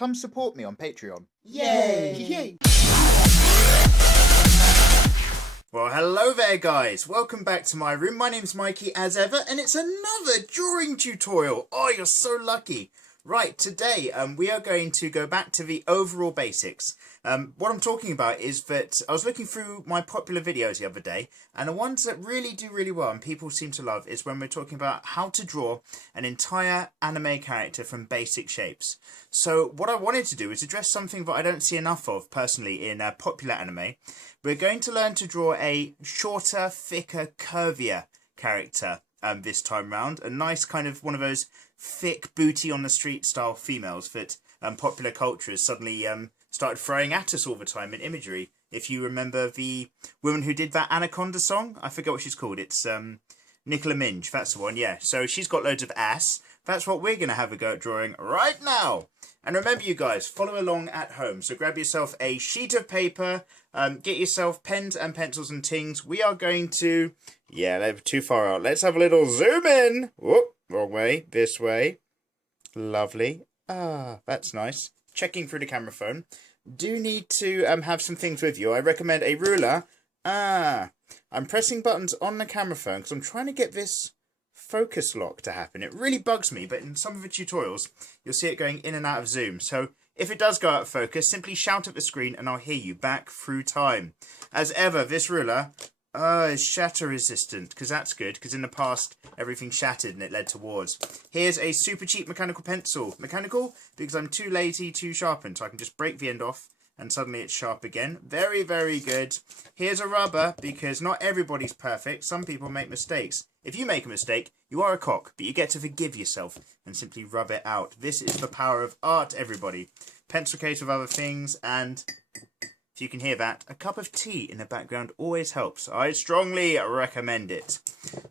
come support me on Patreon. Yay! Yay! Well, hello there guys, welcome back to my room. My name's Mikey as ever, and it's another drawing tutorial. Oh, you're so lucky. Right, today we are going to go back to the overall basics. What I'm talking about is that I was looking through my popular videos the other day, and the ones that really do really well and people seem to love is when we're talking about how to draw an entire anime character from basic shapes. So what I wanted to do is address something that I don't see enough of personally in popular anime. We're going to learn to draw a shorter, thicker, curvier character this time round. A nice kind of one of those thick booty on the street style females that popular culture has suddenly started throwing at us all the time in imagery. If you remember the woman who did that Anaconda song, I forget what she's called. It's Nicola Minge, that's the one, yeah. So she's got loads of ass. That's what we're going to have a go at drawing right now. And remember you guys, follow along at home. So grab yourself a sheet of paper, get yourself pens and pencils and things. We are going to, yeah, they're too far out. Let's have a little zoom in. Whoop, wrong way, this way. Lovely. Ah, that's nice. Checking through the camera phone. Do need to have some things with you. I recommend a ruler. Ah, I'm pressing buttons on the camera phone because I'm trying to get this focus lock to happen. It really bugs me, but in some of the tutorials you'll see it going in and out of zoom. So if it does go out of focus, simply shout at the screen and I'll hear you back through time. As ever, this ruler is shatter resistant, because that's good, because in the past everything shattered and it led to wars. Here's a super cheap mechanical pencil. Mechanical because I'm too lazy to sharpen, so I can just break the end off and suddenly it's sharp again. Very, very good. Here's a rubber, because not everybody's perfect. Some people make mistakes. If you make a mistake, you are a cock, but you get to forgive yourself and simply rub it out. This is the power of art, everybody. Pencil case with other things, and if you can hear that, a cup of tea in the background always helps. I strongly recommend it.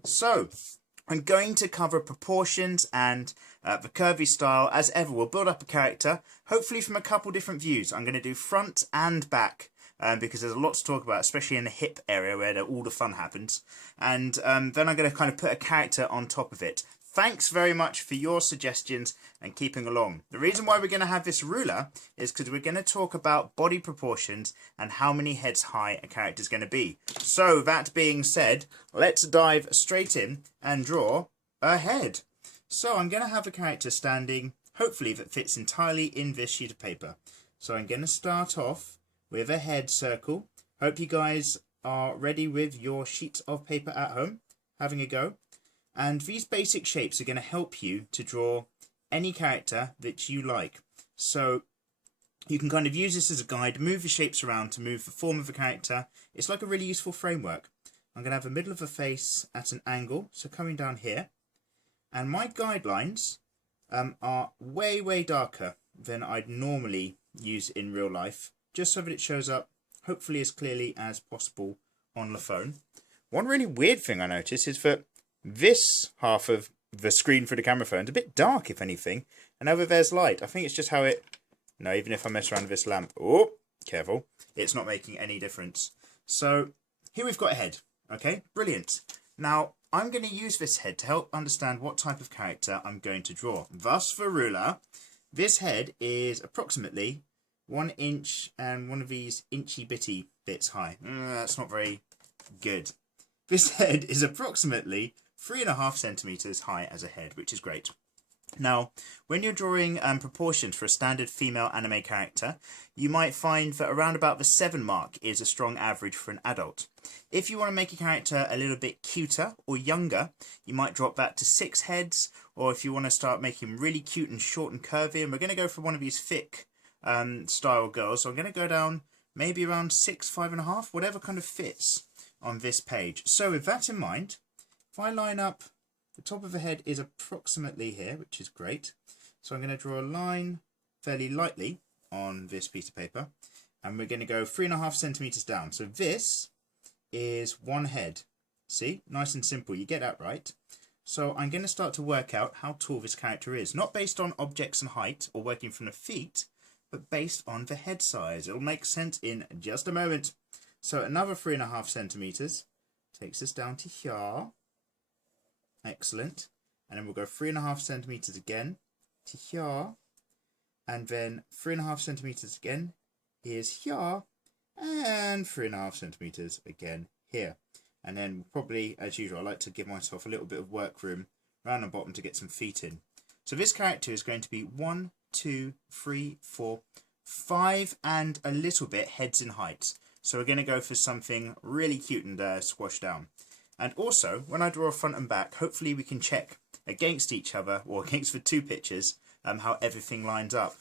So, I'm going to cover proportions and the curvy style. As ever, we'll build up a character, hopefully from a couple different views. I'm going to do front and back, because there's a lot to talk about, especially in the hip area where all the fun happens. And then I'm going to kind of put a character on top of it. Thanks very much for your suggestions and keeping along. The reason why we're going to have this ruler is because we're going to talk about body proportions and how many heads high a character is going to be. So that being said, let's dive straight in and draw a head. So I'm going to have a character standing, hopefully that fits entirely in this sheet of paper. So I'm going to start off with a head circle. Hope you guys are ready with your sheets of paper at home, having a go. And these basic shapes are going to help you to draw any character that you like. So you can kind of use this as a guide, move the shapes around to move the form of the character. It's like a really useful framework. I'm going to have the middle of the face at an angle, so coming down here. And my guidelines are way, way darker than I'd normally use in real life, just so that it shows up hopefully as clearly as possible on the phone. One really weird thing I noticed is that this half of the screen for the camera phone is a bit dark, if anything, and over there's light. I think it's just how it... No, even if I mess around with this lamp... Oh, careful. It's not making any difference. So, here we've got a head. Okay, brilliant. Now, I'm going to use this head to help understand what type of character I'm going to draw. Thus, for ruler, this head is approximately 1 inch and one of these inchy bitty bits high. That's not very good. This head is approximately 3.5 centimeters high as a head, which is great. Now, when you're drawing proportions for a standard female anime character, you might find that around about the 7 mark is a strong average for an adult. If you want to make a character a little bit cuter or younger, you might drop that to 6 heads, or if you want to start making him really cute and short and curvy, and we're going to go for one of these thick style girls, so I'm going to go down maybe around 6, 5.5, whatever kind of fits on this page. So with that in mind, if I line up, the top of the head is approximately here, which is great. So I'm going to draw a line fairly lightly on this piece of paper, and we're going to go 3.5 centimeters down. So this is one head. See, nice and simple. You get that right. So I'm going to start to work out how tall this character is, not based on objects and height or working from the feet, but based on the head size. It'll make sense in just a moment. So another 3.5 centimeters takes us down to here. Excellent. And then we'll go 3.5 centimeters again to here. and then 3.5 centimeters again. Here's here, and 3.5 centimeters again here. And then probably, as usual, I like to give myself a little bit of work room around the bottom to get some feet in. So this character is going to be 1, 2, 3, 4, 5 and a little bit heads in height. So we're going to go for something really cute and squashed down. And also, when I draw a front and back, hopefully we can check against each other, or against the two pictures, how everything lines up.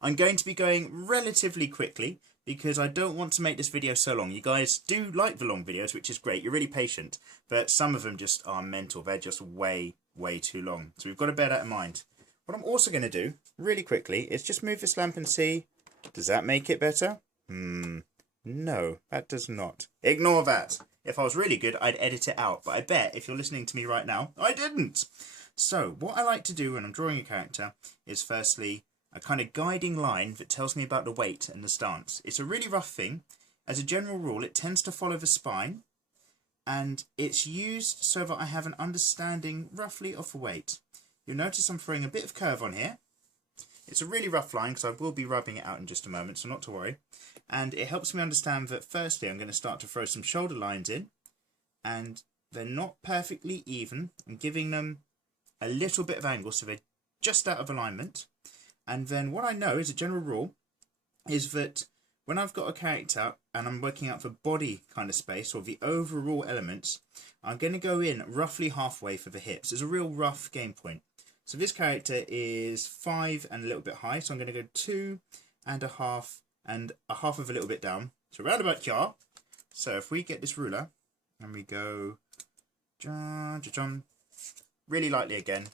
I'm going to be going relatively quickly because I don't want to make this video so long. You guys do like the long videos, which is great. You're really patient, but some of them just are mental. They're just way too long. So we've got to bear that in mind. What I'm also going to do, really quickly, is just move this lamp and see, does that make it better? No, that does not. Ignore that. If I was really good, I'd edit it out, but I bet if you're listening to me right now, I didn't. So, what I like to do when I'm drawing a character is firstly, a kind of guiding line that tells me about the weight and the stance. It's a really rough thing. As a general rule, it tends to follow the spine, and it's used so that I have an understanding roughly of the weight. You'll notice I'm throwing a bit of curve on here. It's a really rough line because I will be rubbing it out in just a moment, so not to worry. And it helps me understand that firstly I'm going to start to throw some shoulder lines in, and they're not perfectly even. I'm giving them a little bit of angle so they're just out of alignment. And then what I know as a general rule is that when I've got a character and I'm working out the body kind of space or the overall elements, I'm going to go in roughly halfway for the hips. It's a real rough game point. So this character is 5 and a little bit high, so I'm going to go 2.5 and a half of a little bit down. So round about here. So if we get this ruler and we go really lightly again,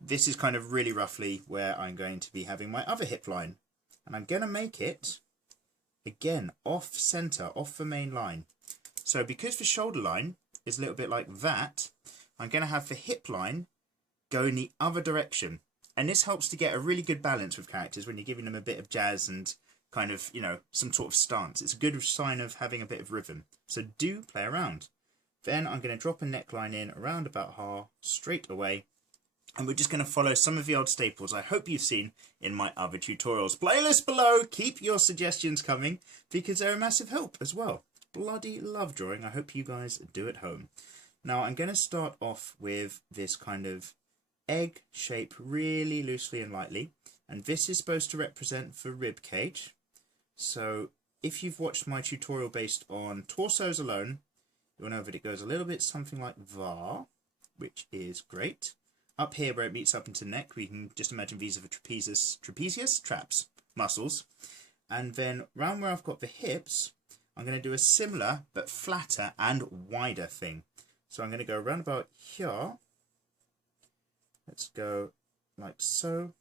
this is kind of really roughly where I'm going to be having my other hip line. And I'm going to make it, again, off center, off the main line. So because the shoulder line is a little bit like that, I'm going to have the hip line go in the other direction. And this helps to get a really good balance with characters when you're giving them a bit of jazz and kind of, you know, some sort of stance. It's a good sign of having a bit of rhythm. So do play around. Then I'm going to drop a neckline in around about half straight away. And we're just going to follow some of the old staples I hope you've seen in my other tutorials. Playlist below. Keep your suggestions coming because they're a massive help as well. Bloody love drawing. I hope you guys do at home. Now I'm going to start off with this kind of egg shape really loosely and lightly, and this is supposed to represent the rib cage. So if you've watched my tutorial based on torsos alone, you'll know that it goes a little bit something like that, which is great. Up here where it meets up into the neck, we can just imagine these are the traps muscles, and then round where I've got the hips, I'm going to do a similar but flatter and wider thing. So I'm going to go around about here. Let's go like so,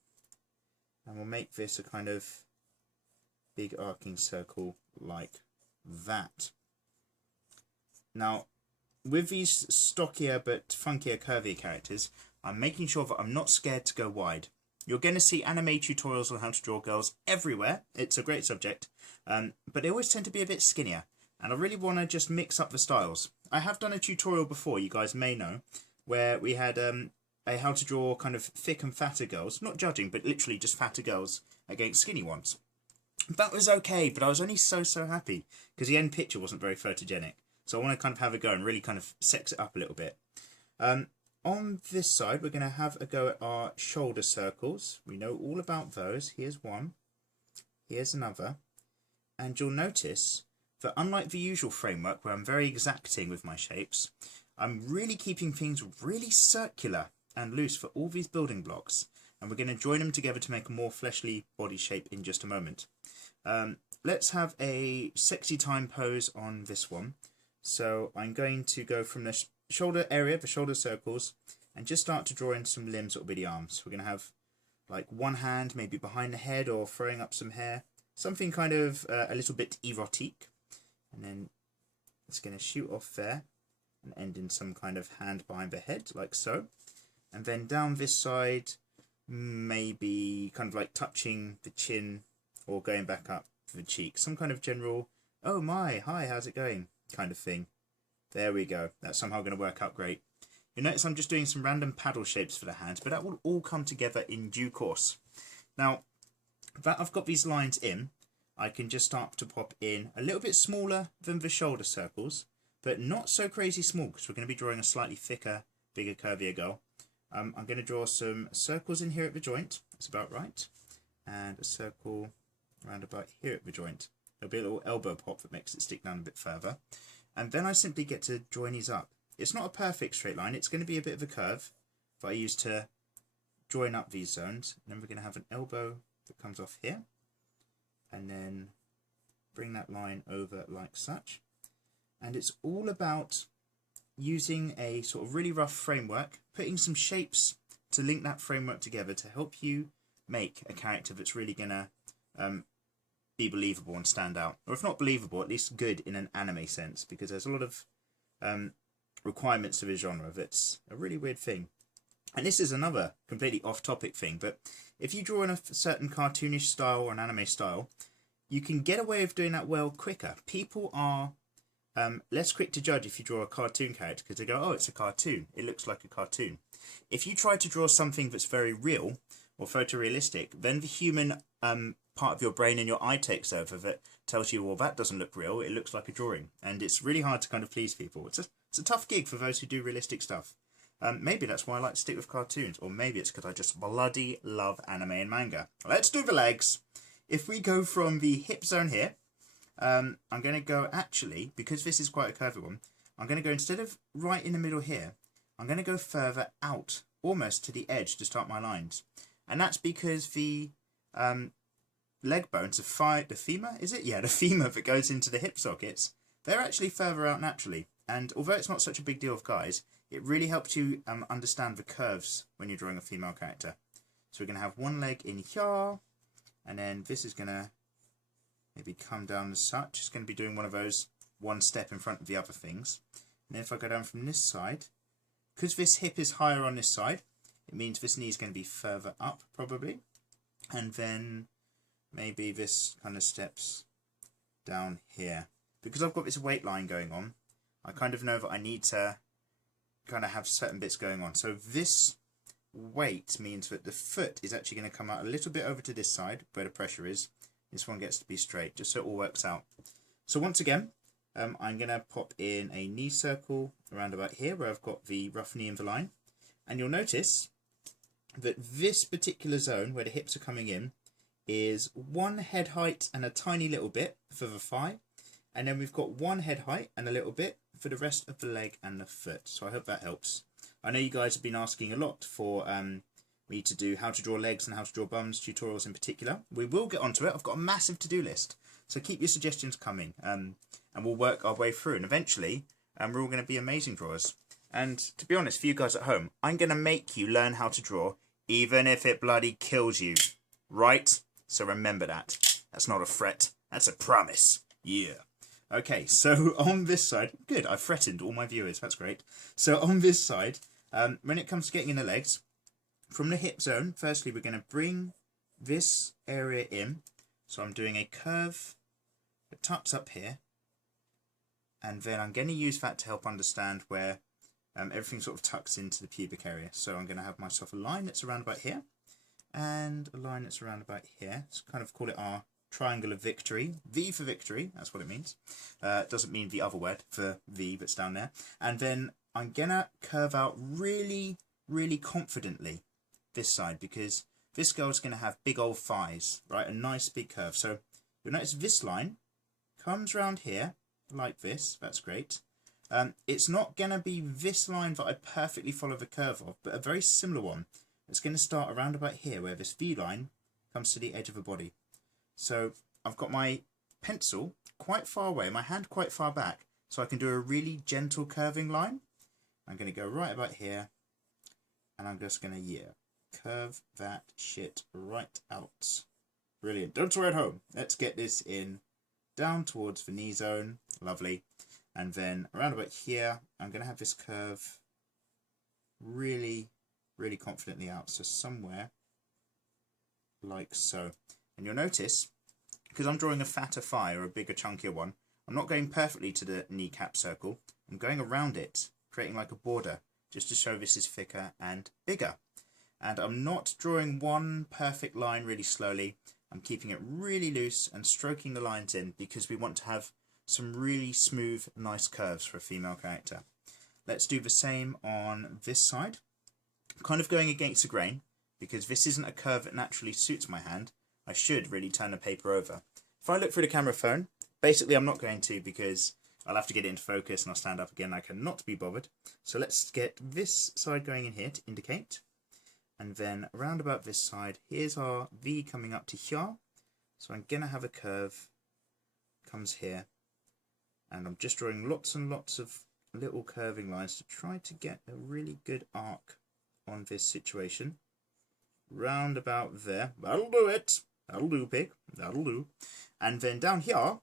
and we'll make this a kind of big arcing circle like that. Now, with these stockier but funkier curvier characters, I'm making sure that I'm not scared to go wide. You're going to see anime tutorials on how to draw girls everywhere. It's a great subject, but they always tend to be a bit skinnier, and I really want to just mix up the styles. I have done a tutorial before, you guys may know, where we had a how to draw kind of thick and fatter girls, not judging, but literally just fatter girls against skinny ones. That was okay, but I was only so happy because the end picture wasn't very photogenic. So I want to kind of have a go and really kind of sex it up a little bit. On this side, we're going to have a go at our shoulder circles. We know all about those. Here's one, here's another, and you'll notice that unlike the usual framework where I'm very exacting with my shapes, I'm really keeping things really circular and loose for all these building blocks, and we're going to join them together to make a more fleshly body shape in just a moment. Let's have a sexy time pose on this one. So I'm going to go from the shoulder area, the shoulder circles, and just start to draw in some limbs that will be the arms. We're going to have like one hand maybe behind the head or throwing up some hair, something kind of a little bit erotic, and then it's going to shoot off there and end in some kind of hand behind the head like so. And then down this side, maybe kind of like touching the chin or going back up the cheek. Some kind of general, oh my, hi, how's it going kind of thing. There we go. That's somehow going to work out great. You notice I'm just doing some random paddle shapes for the hands, but that will all come together in due course. Now, that I've got these lines in, I can just start to pop in a little bit smaller than the shoulder circles, but not so crazy small because we're going to be drawing a slightly thicker, bigger, curvier girl. I'm going to draw some circles in here at the joint. That's about right. And a circle around about here at the joint. There'll be a little elbow pop that makes it stick down a bit further. And then I simply get to join these up. It's not a perfect straight line. It's going to be a bit of a curve that I use to join up these zones. And then we're going to have an elbow that comes off here. And then bring that line over like such. And it's all about using a sort of really rough framework, putting some shapes to link that framework together to help you make a character that's really going to be believable and stand out. Or if not believable, at least good in an anime sense, because there's a lot of requirements to the genre that's a really weird thing. And this is another completely off-topic thing, but if you draw in a certain cartoonish style or an anime style, you can get away with doing that well quicker. People are less quick to judge if you draw a cartoon character because they go, oh, it's a cartoon. It looks like a cartoon. If you try to draw something that's very real or photorealistic, then the human part of your brain and your eye takes over that tells you, well, that doesn't look real. It looks like a drawing. And it's really hard to kind of please people. It's a tough gig for those who do realistic stuff. Maybe that's why I like to stick with cartoons, or maybe it's because I just bloody love anime and manga. Let's do the legs. If we go from the hip zone here, I'm going to go, actually, because this is quite a curvy one, I'm going to go, instead of right in the middle here, I'm going to go further out, almost to the edge to start my lines. And that's because the leg bones, the femur, is it? Yeah, the femur that goes into the hip sockets, they're actually further out naturally. And although it's not such a big deal of guys, it really helps you understand the curves when you're drawing a female character. So we're going to have one leg in here, and then this is going to maybe come down as such. It's going to be doing one of those one step in front of the other things. And then if I go down from this side, because this hip is higher on this side, it means this knee is going to be further up probably. And then maybe this kind of steps down here. Because I've got this weight line going on, I kind of know that I need to kind of have certain bits going on. So this weight means that the foot is actually going to come out a little bit over to this side where the pressure is. This one gets to be straight, just so it all works out. So once again, I'm going to pop in a knee circle around about here where I've got the rough knee in the line. And you'll notice that this particular zone where the hips are coming in is one head height and a tiny little bit for the thigh. And then we've got one head height and a little bit for the rest of the leg and the foot. So I hope that helps. I know you guys have been asking a lot for me to do how to draw legs and how to draw bums tutorials in particular. We will get onto it. I've got a massive to-do list. So keep your suggestions coming and we'll work our way through. And eventually we're all going to be amazing drawers. And to be honest, for you guys at home, I'm going to make you learn how to draw even if it bloody kills you. Right? So remember that. That's not a threat. That's a promise. Yeah. Okay, so on this side, good, I've threatened all my viewers, that's great. So on this side, when it comes to getting in the legs, from the hip zone, firstly we're going to bring this area in. So I'm doing a curve that tucks up here, and then I'm going to use that to help understand where everything sort of tucks into the pubic area. So I'm going to have myself a line that's around about here, and a line that's around about here. So kind of call it our triangle of victory. V for victory, that's what it means. It doesn't mean the other word for V that's down there. And then I'm gonna curve out really, really confidently this side because this girl's gonna have big old thighs, right? A nice big curve. So you'll notice this line comes around here like this. That's great. It's not gonna be this line that I perfectly follow the curve of, but a very similar one. It's gonna start around about here where this V line comes to the edge of the body. So I've got my pencil quite far away, my hand quite far back, so I can do a really gentle curving line. I'm going to go right about here, and I'm just going to, curve that shit right out. Brilliant. Don't draw at home. Let's get this in down towards the knee zone. Lovely. And then around about here, I'm going to have this curve really, really confidently out. So somewhere like so. And you'll notice, because I'm drawing a fatter thigh or a bigger, chunkier one, I'm not going perfectly to the kneecap circle. I'm going around it, creating like a border, just to show this is thicker and bigger. And I'm not drawing one perfect line really slowly. I'm keeping it really loose and stroking the lines in because we want to have some really smooth, nice curves for a female character. Let's do the same on this side. I'm kind of going against the grain because this isn't a curve that naturally suits my hand. I should really turn the paper over. If I look through the camera phone, basically I'm not going to because I'll have to get it into focus and I'll stand up again. I cannot be bothered. So let's get this side going in here to indicate. And then around about this side, here's our V coming up to here. So I'm going to have a curve, comes here. And I'm just drawing lots and lots of little curving lines to try to get a really good arc on this situation. Round about there. That'll do it. That'll do, pig. That'll do. And then down here,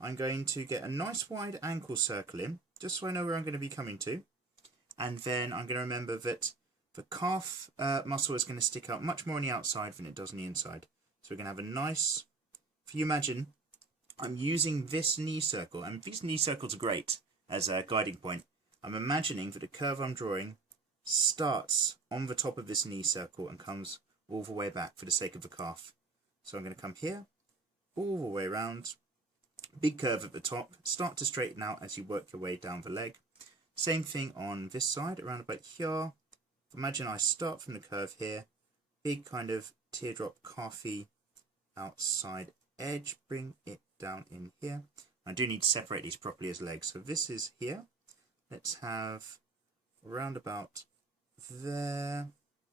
I'm going to get a nice wide ankle circle in, just so I know where I'm going to be coming to. And then I'm going to remember that the calf muscle is going to stick out much more on the outside than it does on the inside. So we're going to have a nice, if you imagine, I'm using this knee circle, and these knee circles are great as a guiding point. I'm imagining that the curve I'm drawing starts on the top of this knee circle and comes all the way back for the sake of the calf. So I'm going to come here, all the way around, big curve at the top, start to straighten out as you work your way down the leg. Same thing on this side, around about here. Imagine I start from the curve here, big kind of teardrop calfy outside edge, bring it down in here. I do need to separate these properly as legs. So this is here. Let's have around about there.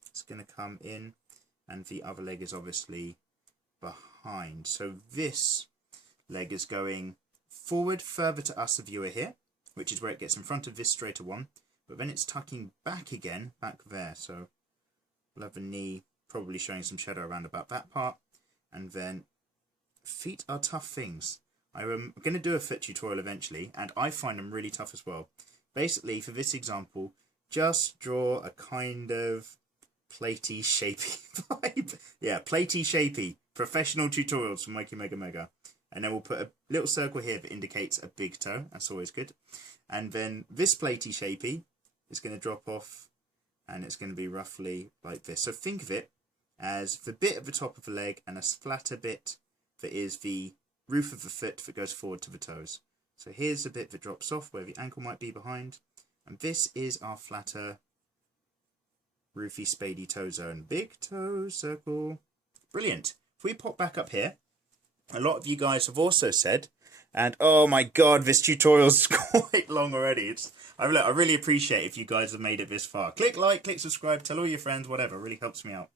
It's going to come in, and the other leg is obviously behind. So this leg is going forward further to us, the viewer here, which is where it gets in front of this straighter one. But then it's tucking back again, back there. So we'll have the knee probably showing some shadow around about that part. And then feet are tough things. I'm going to do a foot tutorial eventually, and I find them really tough as well. Basically, for this example, just draw a kind of platey, shapey vibe. Yeah, platey, shapey. Professional tutorials from Mikey Mega Mega. And then we'll put a little circle here that indicates a big toe. That's always good. And then this platey, shapey is going to drop off, and it's going to be roughly like this. So think of it as the bit at the top of the leg and a flatter bit that is the roof of the foot that goes forward to the toes. So here's the bit that drops off where the ankle might be behind, and this is our flatter roofy spady toe zone. Big toe circle. Brilliant. If we pop back up here, a lot of you guys have also said, and oh my god, this tutorial's quite long already. I really appreciate if you guys have made it this far. Click like, click subscribe, tell all your friends, whatever, it really helps me out.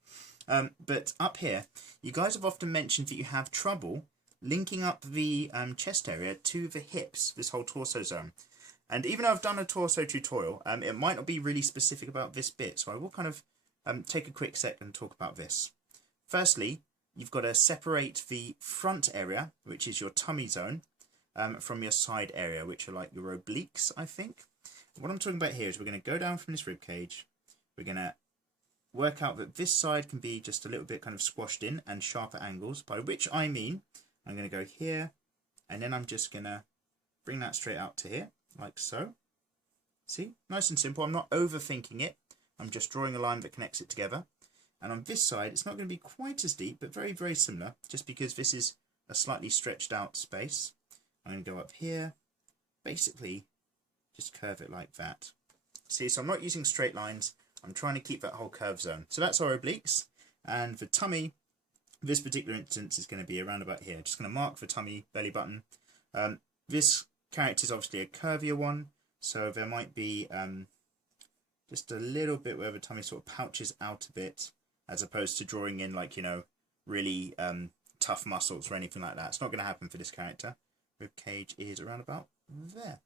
But up here, you guys have often mentioned that you have trouble linking up the chest area to the hips, this whole torso zone. And even though I've done a torso tutorial, it might not be really specific about this bit, so I will kind of take a quick second and talk about this. Firstly, you've got to separate the front area, which is your tummy zone, from your side area, which are like your obliques, I think. What I'm talking about here is we're going to go down from this rib cage. We're going to work out that this side can be just a little bit kind of squashed in and sharper angles, by which I mean I'm going to go here, and then I'm just going to bring that straight out to here, like so. See? Nice and simple. I'm not overthinking it. I'm just drawing a line that connects it together. And on this side, it's not going to be quite as deep, but very, very similar, just because this is a slightly stretched out space. I'm going to go up here, basically just curve it like that. See, so I'm not using straight lines. I'm trying to keep that whole curve zone. So that's our obliques. And the tummy, this particular instance, is going to be around about here. Just going to mark the tummy, belly button. This character is obviously a curvier one, so there might be just a little bit where the tummy sort of pouches out a bit, as opposed to drawing in like, you know, really tough muscles or anything like that. It's not going to happen for this character. Rib cage is around about there.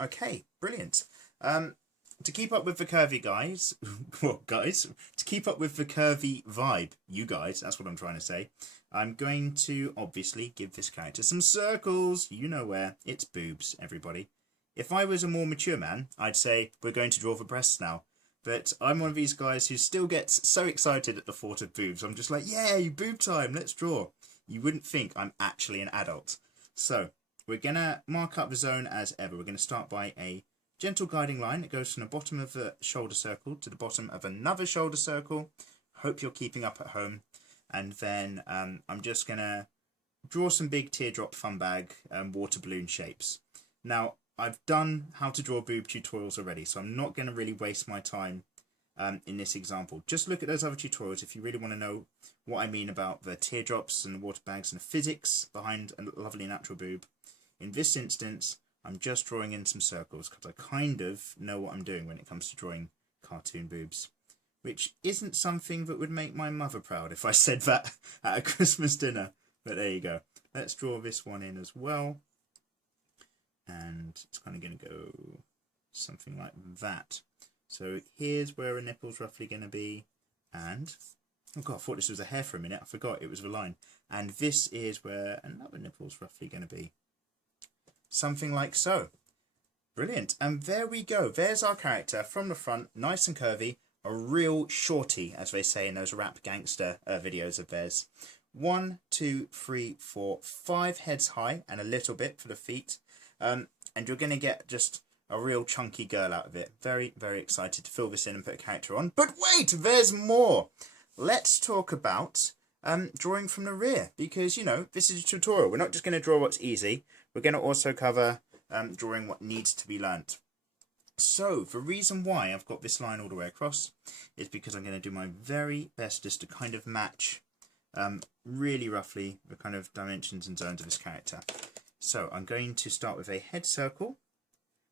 Okay, brilliant. To keep up with the curvy guys, well, to keep up with the curvy vibe, you guys, that's what I'm trying to say, I'm going to obviously give this character some circles. You know where. It's boobs, everybody. If I was a more mature man, I'd say we're going to draw the breasts now. But I'm one of these guys who still gets so excited at the thought of boobs. I'm just like, yay, boob time, let's draw. You wouldn't think I'm actually an adult. So we're going to mark up the zone as ever. We're going to start by a gentle guiding line that goes from the bottom of the shoulder circle to the bottom of another shoulder circle. Hope you're keeping up at home. and then I'm just going to draw some big teardrop fun bag water balloon shapes. Now, I've done how to draw boob tutorials already, so I'm not going to really waste my time in this example. Just look at those other tutorials if you really want to know what I mean about the teardrops and the water bags and the physics behind a lovely natural boob. In this instance, I'm just drawing in some circles because I kind of know what I'm doing when it comes to drawing cartoon boobs, which isn't something that would make my mother proud if I said that at a Christmas dinner. But there you go. Let's draw this one in as well. And it's kind of going to go something like that. So here's where a nipple's roughly going to be. And, oh god, I thought this was a hair for a minute. I forgot it was the line. And this is where another nipple's roughly going to be. Something like so. Brilliant. And there we go. There's our character from the front, nice and curvy. A real shorty, as they say in those rap gangster videos of theirs. 1, 2, 3, 4, 5 heads high and a little bit for the feet. And you're going to get just a real chunky girl out of it. Very, very excited to fill this in and put a character on. But wait, there's more. Let's talk about drawing from the rear. Because, you know, this is a tutorial. We're not just going to draw what's easy. We're going to also cover drawing what needs to be learnt. So, the reason why I've got this line all the way across is because I'm going to do my very best just to kind of match really roughly the kind of dimensions and zones of this character. So I'm going to start with a head circle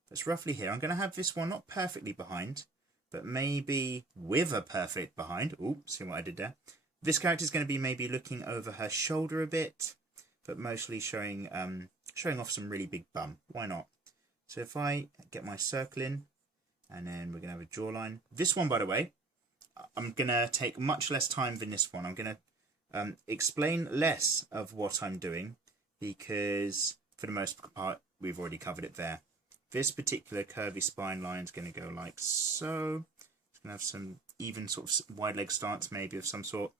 that's roughly here. I'm going to have this one not perfectly behind, but maybe with a perfect behind. Ooh, see what I did there? This character is going to be maybe looking over her shoulder a bit, but mostly showing off some really big bum. Why not? So if I get my circle in, and then we're going to have a jawline. This one, by the way, I'm going to take much less time than this one. I'm going to explain less of what I'm doing because for the most part we've already covered it there. This particular curvy spine line is going to go like so. It's going to have some even sort of wide leg stance maybe of some sort.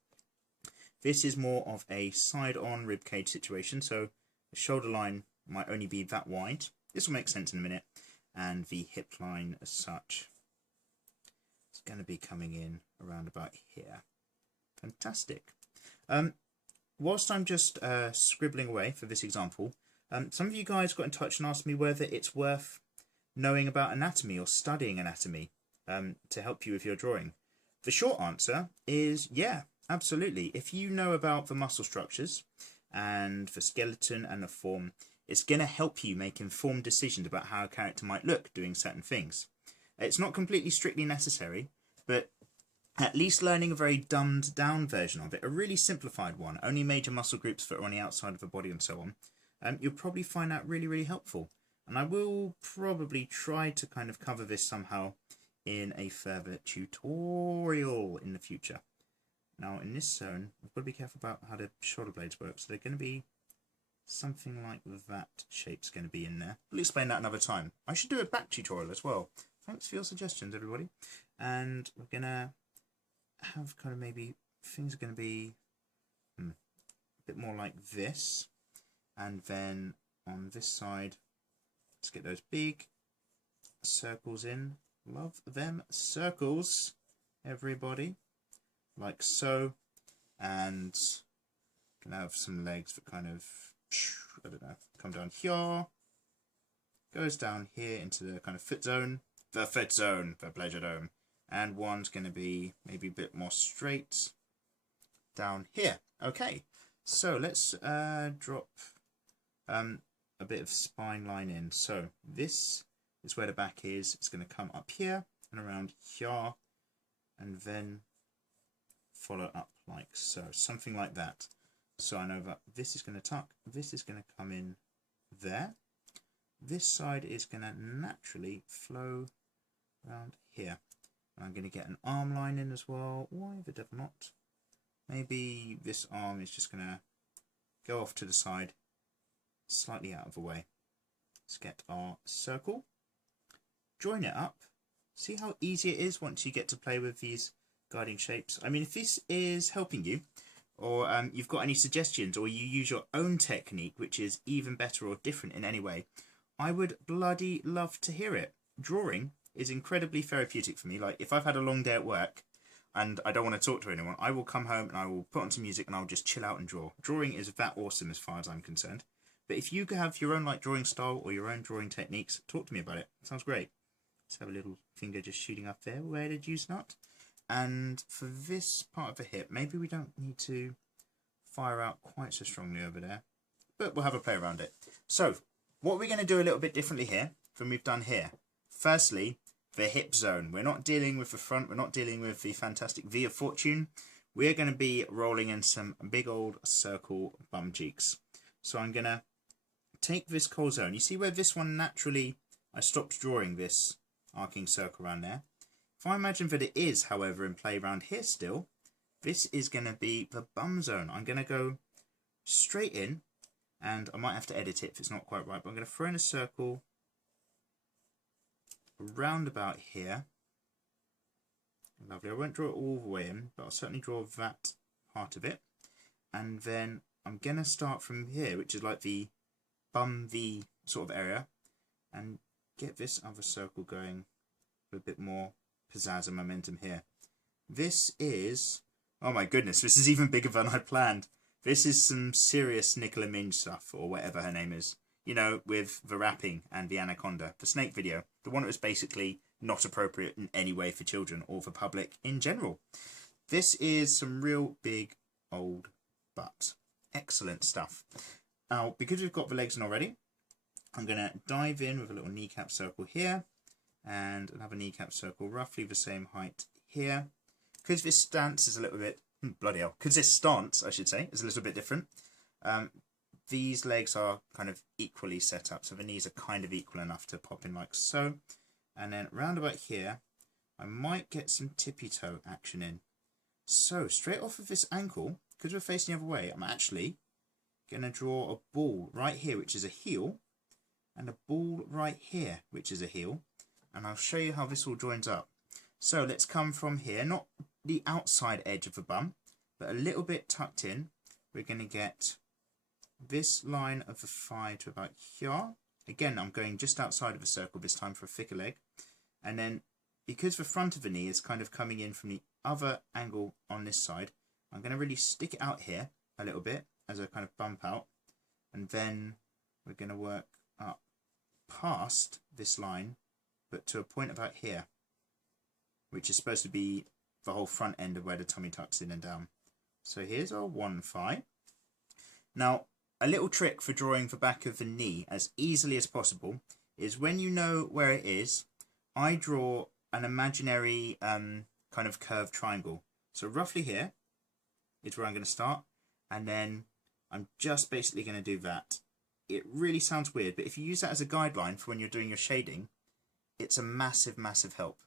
This is more of a side-on ribcage situation, so the shoulder line might only be that wide. This will make sense in a minute. And the hip line as such is going to be coming in around about here. Fantastic. Whilst I'm just scribbling away for this example, some of you guys got in touch and asked me whether it's worth knowing about anatomy or studying anatomy to help you with your drawing. The short answer is yeah, absolutely. If you know about the muscle structures and the skeleton and the form, it's going to help you make informed decisions about how a character might look doing certain things. It's not completely strictly necessary, but at least learning a very dumbed down version of it, a really simplified one, only major muscle groups that are on the outside of the body and so on, you'll probably find that really, really helpful. And I will probably try to kind of cover this somehow in a further tutorial in the future. Now in this zone, I've got to be careful about how the shoulder blades work, so they're going to be something like that shape's going to be in there. We'll explain that another time. I should do a back tutorial as well. Thanks for your suggestions, everybody. And we're going to have kind of maybe things are going to be a bit more like this. And then on this side, let's get those big circles in. Love them circles, everybody. Like so. And going to have some legs that kind of, I don't know, come down here. Goes down here into the kind of foot zone. The foot zone, the pleasure dome. And one's going to be maybe a bit more straight down here. Okay, so let's drop a bit of spine line in. So this is where the back is. It's going to come up here and around here and then follow up like so. Something like that. So I know that this is going to tuck. This is going to come in there. This side is going to naturally flow around here. I'm going to get an arm line in as well. Why the devil not? Maybe this arm is just going to go off to the side, slightly out of the way. Let's get our circle. Join it up. See how easy it is once you get to play with these guiding shapes. I mean, if this is helping you, or you've got any suggestions, or you use your own technique, which is even better or different in any way, I would bloody love to hear it. Drawing is incredibly therapeutic for me. Like, if I've had a long day at work, and I don't want to talk to anyone, I will come home and I will put on some music and I'll just chill out and draw. Drawing is that awesome as far as I'm concerned. But if you have your own like drawing style or your own drawing techniques, talk to me about it. Sounds great. Let's have a little finger just shooting up there where did you not? And for this part of the hip, maybe we don't need to fire out quite so strongly over there, but we'll have a play around it. So what we're going to do a little bit differently here than we've done here. Firstly, the hip zone. We're not dealing with the front. We're not dealing with the fantastic V of fortune. We're going to be rolling in some big old circle bum cheeks. So I'm going to take this whole zone. You see where this one naturally, I stopped drawing this arcing circle around there. If I imagine that it is, however, in play around here still, this is going to be the bum zone. I'm going to go straight in, and I might have to edit it if it's not quite right, but I'm going to throw in a circle around about here. Lovely. I won't draw it all the way in, but I'll certainly draw that part of it. And then I'm going to start from here, which is like the bum V sort of area, and get this other circle going with a bit more pizzazz and momentum here. This is, oh my goodness, this is even bigger than I planned. This is some serious Nicola Minge stuff, or whatever her name is. You know, with the rapping and the anaconda, the snake video. The one that was basically not appropriate in any way for children or for public in general. This is some real big old butt. Excellent stuff. Now, because we've got the legs in already, I'm going to dive in with a little kneecap circle here, and another kneecap circle roughly the same height here. Because this stance is a little bit, bloody hell, because this stance, I should say, is a little bit different. These legs are kind of equally set up, so the knees are kind of equal enough to pop in like so. And then round about here, I might get some tippy toe action in. So straight off of this ankle, because we're facing the other way, I'm actually going to draw a ball right here, which is a heel, and a ball right here, which is a heel. And I'll show you how this all joins up. So let's come from here, not the outside edge of the bum, but a little bit tucked in. We're going to get this line of the thigh to about here. Again, I'm going just outside of the circle this time for a thicker leg. And then, because the front of the knee is kind of coming in from the other angle on this side, I'm going to really stick it out here a little bit as a kind of bump out. And then we're going to work up past this line, but to a point about here, which is supposed to be the whole front end of where the tummy tucks in and down. So here's our one thigh. Now, a little trick for drawing the back of the knee as easily as possible is when you know where it is, I draw an imaginary kind of curved triangle. So roughly here is where I'm going to start, and then I'm just basically going to do that. It really sounds weird, but if you use that as a guideline for when you're doing your shading, it's a massive, massive help.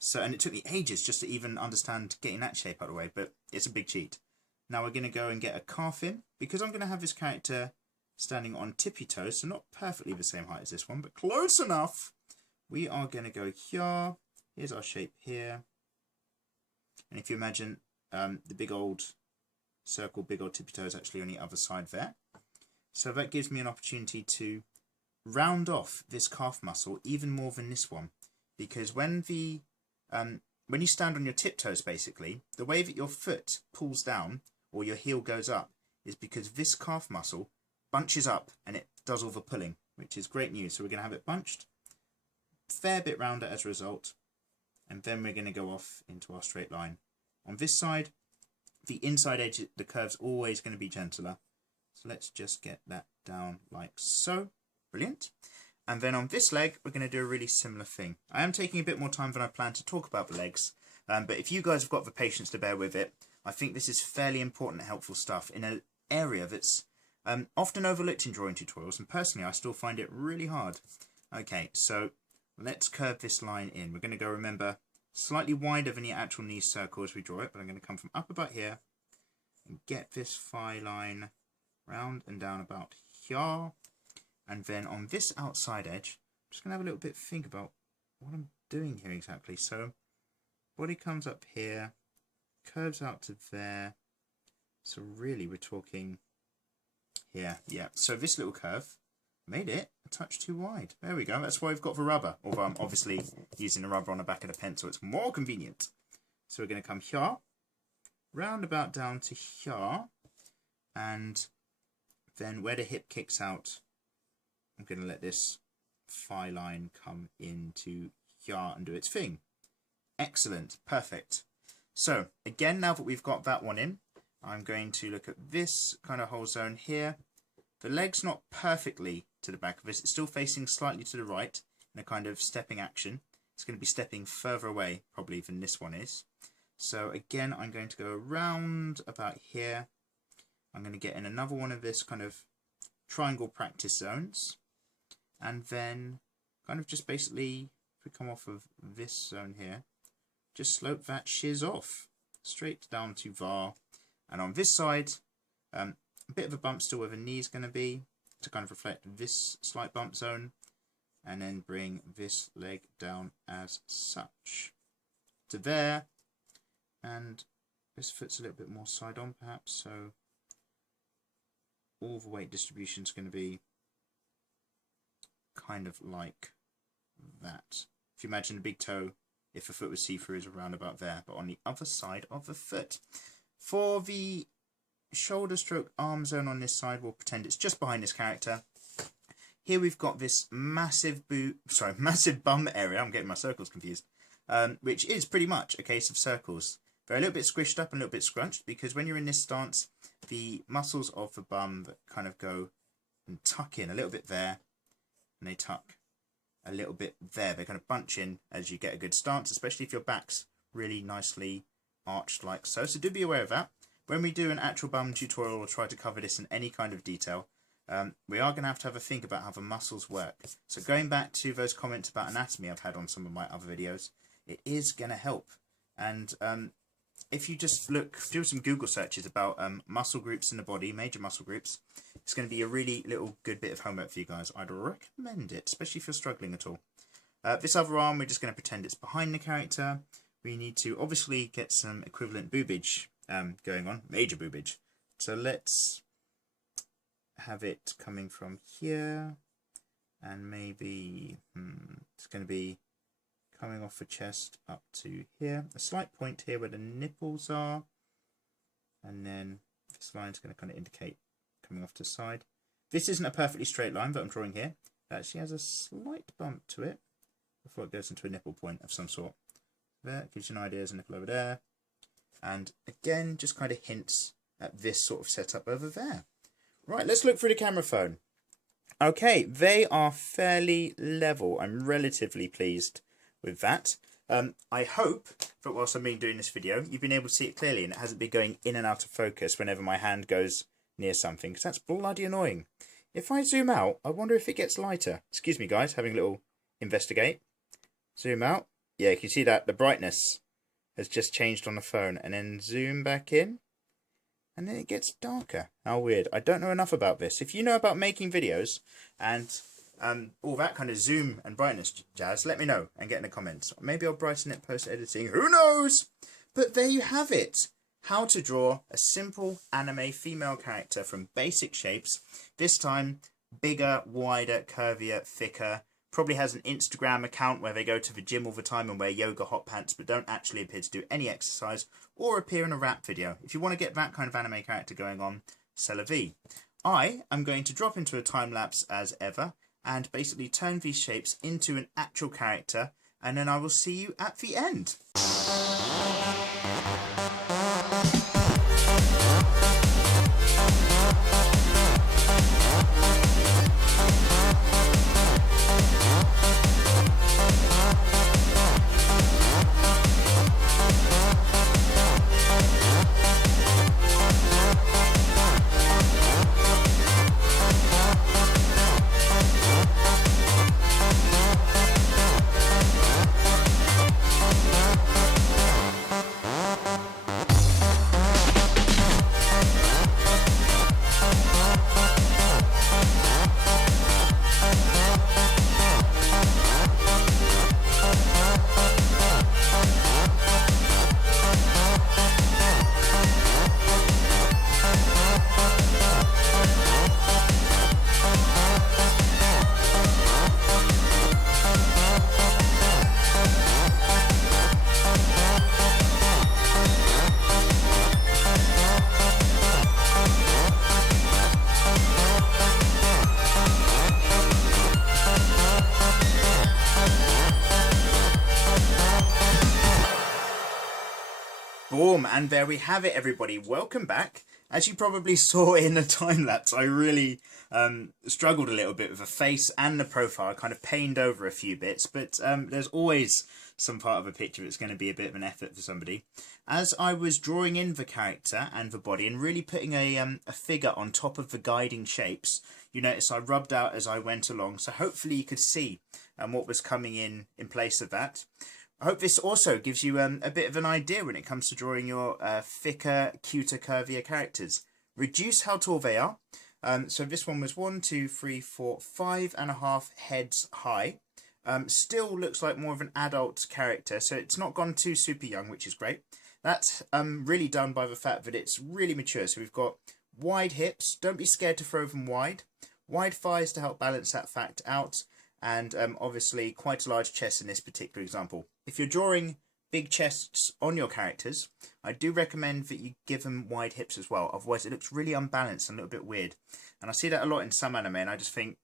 So, and it took me ages just to even understand getting that shape out of the way, but it's a big cheat. Now we're going to go and get a calf in, because I'm going to have this character standing on tippy toes, so not perfectly the same height as this one, but close enough. We are going to go here. Here's our shape here. And if you imagine the big old circle, big old tippy toes actually on the other side there. So that gives me an opportunity to round off this calf muscle even more than this one, because when you stand on your tiptoes, basically, the way that your foot pulls down or your heel goes up is because this calf muscle bunches up and it does all the pulling, which is great news. So we're going to have it bunched, fair bit rounder as a result, and then we're going to go off into our straight line. On this side, the inside edge, the curve's always going to be gentler. So let's just get that down like so. Brilliant. And then on this leg, we're going to do a really similar thing. I am taking a bit more time than I planned to talk about the legs, but if you guys have got the patience to bear with it, I think this is fairly important and helpful stuff in an area that's often overlooked in drawing tutorials, and personally I still find it really hard. Okay, so let's curve this line in. We're going to go, remember, slightly wider than the actual knee circle as we draw it, but I'm going to come from up about here and get this thigh line round and down about here. And then on this outside edge, I'm just going to have a little bit think about what I'm doing here exactly. So body comes up here, curves out to there. So really we're talking here. Yeah, so this little curve made it a touch too wide. There we go. That's why we've got the rubber. Although I'm obviously using the rubber on the back of the pencil. It's more convenient. So we're going to come here, round about down to here, and then where the hip kicks out, I'm going to let this thigh line come into here and do its thing. Excellent, perfect. So again, now that we've got that one in, I'm going to look at this kind of whole zone here. The leg's not perfectly to the back of this, it's still facing slightly to the right in a kind of stepping action. It's going to be stepping further away probably than this one is. So again, I'm going to go around about here. I'm going to get in another one of this kind of triangle practice zones, and then kind of just basically, if we come off of this zone here, just slope that shiz off straight down to var. And on this side, a bit of a bump still where the knee is going to be to kind of reflect this slight bump zone, and then bring this leg down as such to there. And this foot's a little bit more side on perhaps, so all the weight distribution is going to be kind of like that. If you imagine the big toe, if the foot was see-through, is around about there, but on the other side of the foot. For the shoulder stroke arm zone on this side, we'll pretend it's just behind this character. Here we've got this massive bum area. I'm getting my circles confused. Which is pretty much a case of circles. They're a little bit squished up and a little bit scrunched, because when you're in this stance, the muscles of the bum that kind of go and tuck in a little bit there, and they tuck a little bit there. They kind of bunch in as you get a good stance, especially if your back's really nicely arched like so. So do be aware of that. When we do an actual bum tutorial, we'll try to cover this in any kind of detail. We are going to have a think about how the muscles work. So going back to those comments about anatomy I've had on some of my other videos, it is going to help. And if you just do some Google searches about muscle groups in the body, major muscle groups, it's going to be a really little good bit of homework for you guys. I'd recommend it, especially if you're struggling at all. This other arm, we're just going to pretend it's behind the character. We need to obviously get some equivalent boobage going on, major boobage. So let's have it coming from here, and maybe it's going to be coming off the chest up to here. A slight point here where the nipples are, and then this line's going to kind of indicate coming off to the side. This isn't a perfectly straight line that I'm drawing here. It actually has a slight bump to it before it goes into a nipple point of some sort. There, gives you an idea, there's a nipple over there. And again, just kind of hints at this sort of setup over there. Right, let's look through the camera phone. Okay, they are fairly level. I'm relatively pleased with that. I hope that whilst I've been doing this video, you've been able to see it clearly and it hasn't been going in and out of focus whenever my hand goes near something, because that's bloody annoying. If I zoom out, I wonder if it gets lighter. Excuse me, guys, having a little investigate. Zoom out. Yeah, you can see that the brightness has just changed on the phone, and then zoom back in, and then it gets darker. How weird. I don't know enough about this. If you know about making videos and all that kind of zoom and brightness jazz, let me know and get in the comments. Maybe I'll brighten it post-editing. Who knows? But there you have it. How to draw a simple anime female character from basic shapes. This time, bigger, wider, curvier, thicker. Probably has an Instagram account where they go to the gym all the time and wear yoga hot pants but don't actually appear to do any exercise or appear in a rap video. If you want to get that kind of anime character going on, c'est la vie. I am going to drop into a time lapse as ever and basically turn these shapes into an actual character, and then I will see you at the end. Boom, and there we have it, everybody. Welcome back. As you probably saw in the time-lapse, I really struggled a little bit with the face and the profile. I kind of pained over a few bits, but there's always some part of a picture that's going to be a bit of an effort for somebody. As I was drawing in the character and the body and really putting a figure on top of the guiding shapes, you notice I rubbed out as I went along, so hopefully you could see what was coming in place of that. I hope this also gives you a bit of an idea when it comes to drawing your thicker, cuter, curvier characters. Reduce how tall they are. So this one was 5.5 heads high. Still looks like more of an adult character, so it's not gone too super young, which is great. That's really done by the fact that it's really mature. So we've got wide hips. Don't be scared to throw them wide. Wide thighs to help balance that fact out. And obviously quite a large chest in this particular example. If you're drawing big chests on your characters, I do recommend that you give them wide hips as well. Otherwise it looks really unbalanced and a little bit weird. And I see that a lot in some anime, and I just think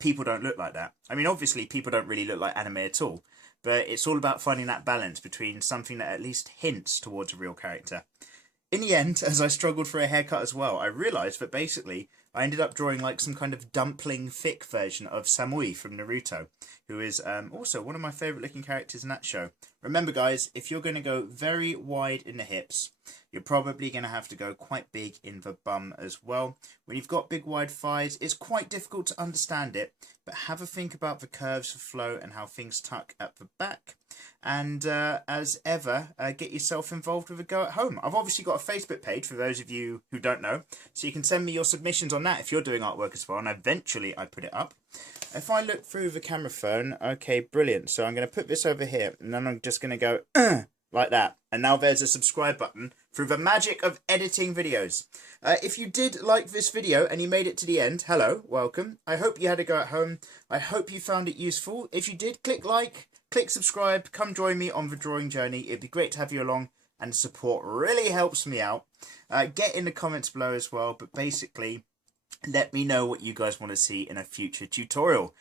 people don't look like that. I mean, obviously people don't really look like anime at all, but it's all about finding that balance between something that at least hints towards a real character. In the end, as I struggled for a haircut as well, I realised that basically I ended up drawing like some kind of dumpling thick version of Samui from Naruto, who is also one of my favourite looking characters in that show. Remember guys, if you're going to go very wide in the hips, you're probably going to have to go quite big in the bum as well. When you've got big wide thighs, it's quite difficult to understand it, but have a think about the curves, the flow and how things tuck at the back. And as ever, get yourself involved with a go at home. I've obviously got a Facebook page for those of you who don't know, so you can send me your submissions on that if you're doing artwork as well, and eventually I put it up. If I look through the camera phone, okay, brilliant. So I'm going to put this over here, and then I'm just going to go like that. And now there's a subscribe button through the magic of editing videos. If you did like this video and you made it to the end, hello, welcome. I hope you had a go at home. I hope you found it useful. If you did, click like. Click subscribe, come join me on the drawing journey. It'd be great to have you along, and support really helps me out. Get in the comments below as well, but basically let me know what you guys want to see in a future tutorial.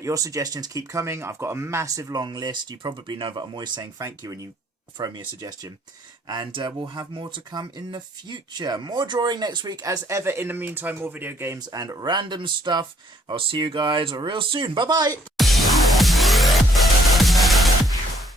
Your suggestions keep coming. I've got a massive long list. You probably know that I'm always saying thank you when you throw me a suggestion, and we'll have more to come in the future. More drawing next week as ever. In the meantime, more video games and random stuff. I'll see you guys real soon. Bye bye.